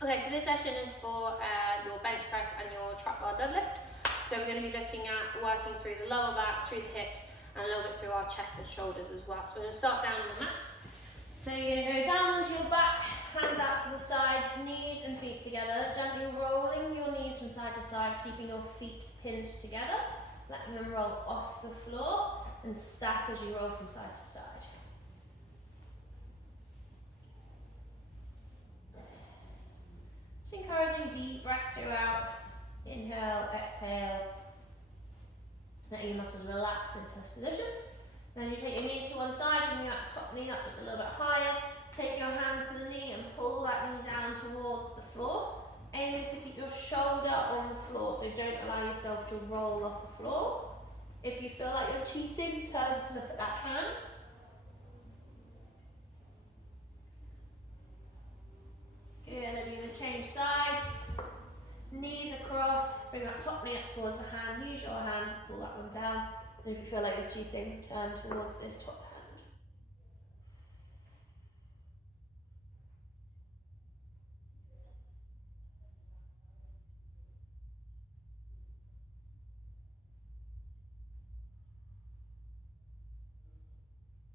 Okay, so this session is for your bench press and your trap bar deadlift. So we're going to be looking at working through the lower back, through the hips, and a little bit through our chest and shoulders as well. So we're going to start down on the mat. So you're going to go down onto your back, hands out to the side, knees and feet together, gently rolling your knees from side to side, keeping your feet pinned together, letting them roll off the floor and stack as you roll from side to side. Just encouraging deep breaths throughout. Inhale, exhale. Let your muscles relax in this position. Then you take your knees to one side, bring your top knee up just a little bit higher. Take your hand to the knee and pull that knee down towards the floor. Aim is to keep your shoulder on the floor, so don't allow yourself to roll off the floor. If you feel like you're cheating, turn to look at that hand. Good, then you're going to change sides. Knees across, bring that top knee up towards the hand. Use your hand to pull that one down. And if you feel like you're cheating, turn towards this top hand.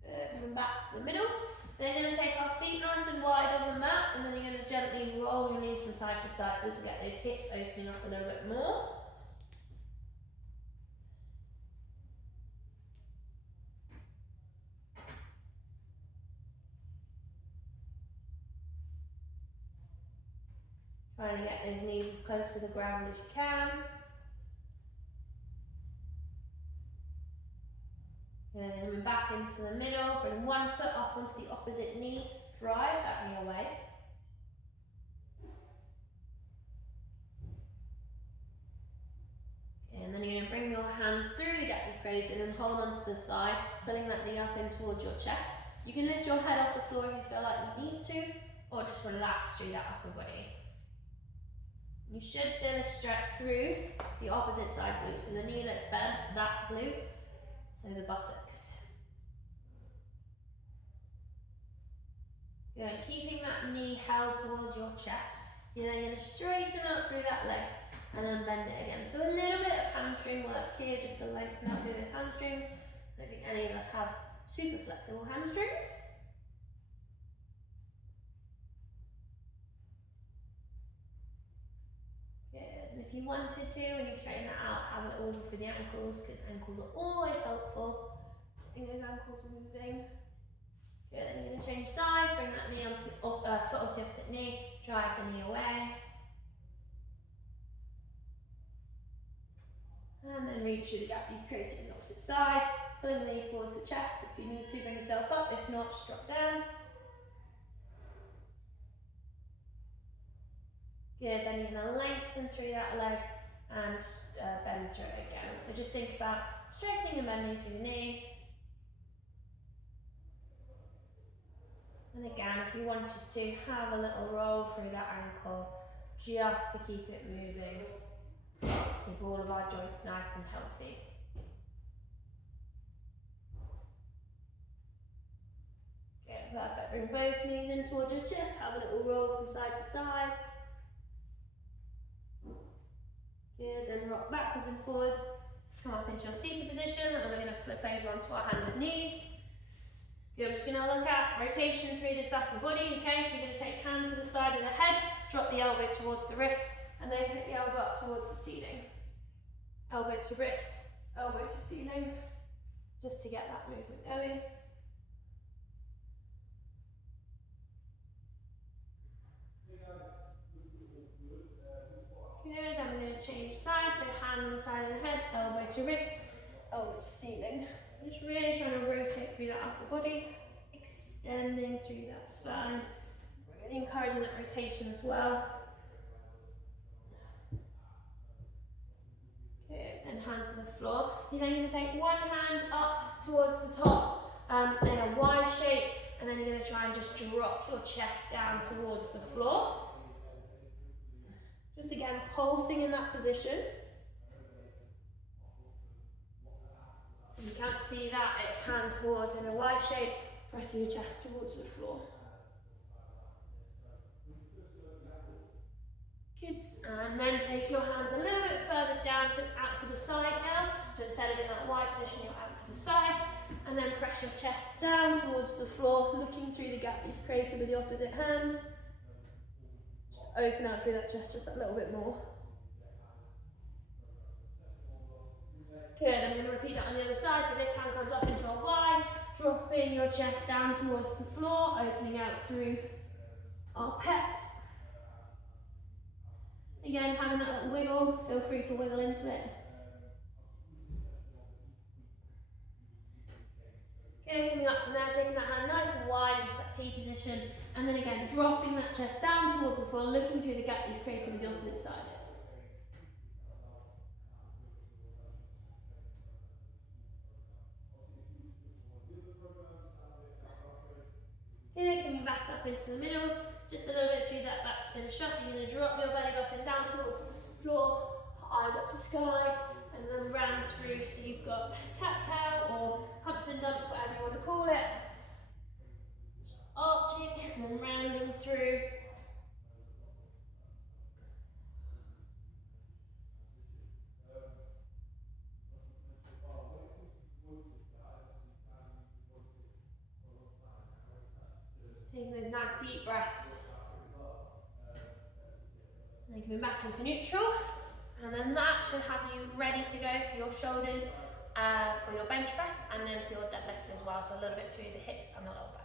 Good, and back to the middle. Then you're going to take our feet nice and wide on the mat, and then you're going to gently roll your knees from side to side, so this will get those hips opening up a little bit more. Trying to get those knees as close to the ground as you can. And then back into the middle, bring one foot up onto the opposite knee, drive that knee away. And then you're going to bring your hands through the gap you've created and hold onto the thigh, pulling that knee up in towards your chest. You can lift your head off the floor if you feel like you need to, or just relax through that upper body. You should feel a stretch through the opposite side glute, so the knee that's bent, that glute, so the buttocks. Good, keeping that knee held towards your chest. You're then going to straighten out through that leg and then bend it again. So a little bit of hamstring work here, just to lengthen out through those hamstrings. I don't think any of us have super flexible hamstrings. Good, and if you wanted to, when you straighten that out, have it all for the ankles, because ankles are always helpful. Getting those ankles moving. Good, then you're going to change sides, bring that knee onto the foot onto the opposite knee, drive the knee away. And then reach through the gap you've created on the opposite side, pulling the knee towards the chest. If you need to, bring yourself up. If not, just drop down. Good, then you're going to lengthen through that leg and bend through it again. So just think about stretching and bending through the knee. And again, if you wanted to, have a little roll through that ankle just to keep it moving. Keep all of our joints nice and healthy. Okay, perfect. Bring both knees in towards your chest. Have a little roll from side to side. Good, then rock backwards and forwards. Come up into your seated position, and then we're going to flip over onto our hands and knees. Good, we're just going to look at rotation through this upper body. Okay, so you're going to take hand to the side of the head, drop the elbow towards the wrist, and then pick the elbow up towards the ceiling. Elbow to wrist, elbow to ceiling, just to get that movement going. Good, then we're going to change sides, so hand on the side of the head, elbow to wrist, elbow to ceiling. Just really trying to rotate through that upper body, extending through that spine, really encouraging that rotation as well. Good, and hand to the floor. You're then going to take one hand up towards the top in a Y shape, and then you're going to try and just drop your chest down towards the floor. Just again, pulsing in that position. If you can't see that, it's hand towards in a Y shape, pressing your chest towards the floor. Good. And then take your hands a little bit further down, so it's out to the side now. So instead of in that wide position, you're out to the side. And then press your chest down towards the floor, looking through the gap you've created with the opposite hand. Just open out through that chest just a little bit more. Good, I'm going to repeat that on the other side. So this hand comes up into a Y, dropping your chest down towards the floor, opening out through our pecs. Again, having that little wiggle, feel free to wiggle into it. Okay, coming up from there, taking that hand nice and wide into that T position, and then again, dropping that chest down towards the floor, looking through the gap you've created with the opposite side. Okay, coming back up into the middle, just a little bit through that back to finish off. You're going to drop your belly button down towards the floor, eyes up to sky, and then round through. So you've got cat-cow or humps and dumps, whatever you want to call it. Arching and then rounding through. Taking those nice deep breaths. And then coming back into neutral. And then that should have you ready to go for your shoulders, for your bench press, and then for your deadlift as well. So a little bit through the hips and the lower back.